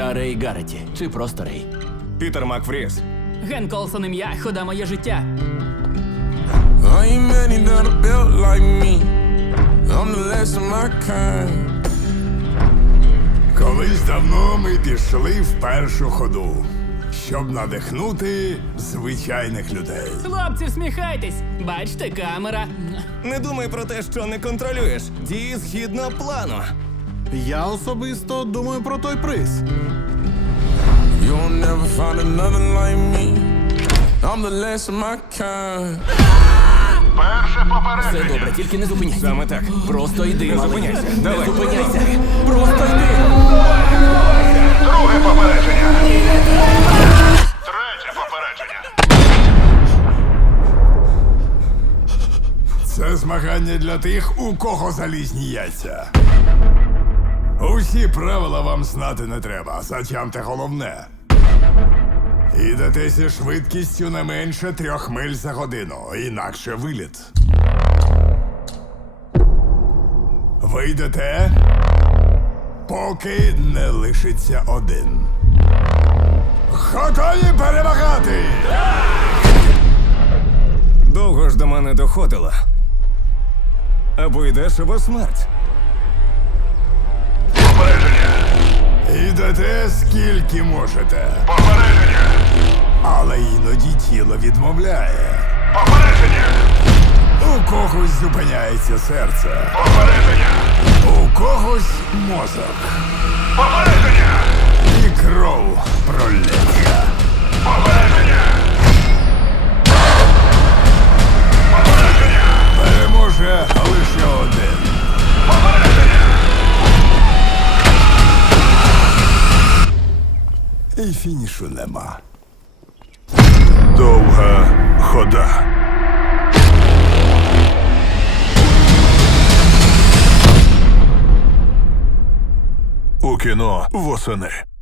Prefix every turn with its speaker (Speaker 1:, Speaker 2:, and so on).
Speaker 1: Я Рей Гарреті, чи просто Рей.
Speaker 2: Пітер Макфріс.
Speaker 3: Ген Колсон ім'я, хода моє життя.
Speaker 4: Ain't many that are built like me. I'm the last of my kind.
Speaker 5: Колись давно ми пішли в першу ходу, щоб надихнути звичайних людей.
Speaker 3: Хлопці, всміхайтесь! Бачите, камера.
Speaker 2: Не думай про те, що не контролюєш. Дій згідно плану.
Speaker 6: Я особисто думаю про той приз.
Speaker 4: You'll never find another like me. I'm the last of my kind.
Speaker 1: Все добре, тільки не зупиняйся.
Speaker 2: Саме так.
Speaker 1: Просто йди,
Speaker 2: Не
Speaker 1: малий.
Speaker 2: зупиняйся.
Speaker 1: Не
Speaker 2: Давай.
Speaker 1: зупиняйся. Просто йди.
Speaker 7: Друге попередження. Третє попередження.
Speaker 5: Це змагання для тих, у кого залізні яйця. Усі правила вам знати не треба, затямте головне. Ідете зі швидкістю не менше 3 миль за годину, інакше виліт. Ви йдете, поки не лишиться один. Готові перемагати!
Speaker 2: Довго ж до мене доходило. Або йдеш, або смерть.
Speaker 7: Попередження.
Speaker 5: Ідете скільки можете,
Speaker 7: Попередження.
Speaker 5: але іноді тіло відмовляє.
Speaker 7: Попередження.
Speaker 5: У когось зупиняється серце,
Speaker 7: Попередження.
Speaker 5: у когось мозок.
Speaker 7: Попередження.
Speaker 5: І кров пролється.
Speaker 7: Попередження. Попередження.
Speaker 5: Переможе лише один.
Speaker 7: Попередження.
Speaker 5: І фінішу нема.
Speaker 7: Довга хода. У кіно восени.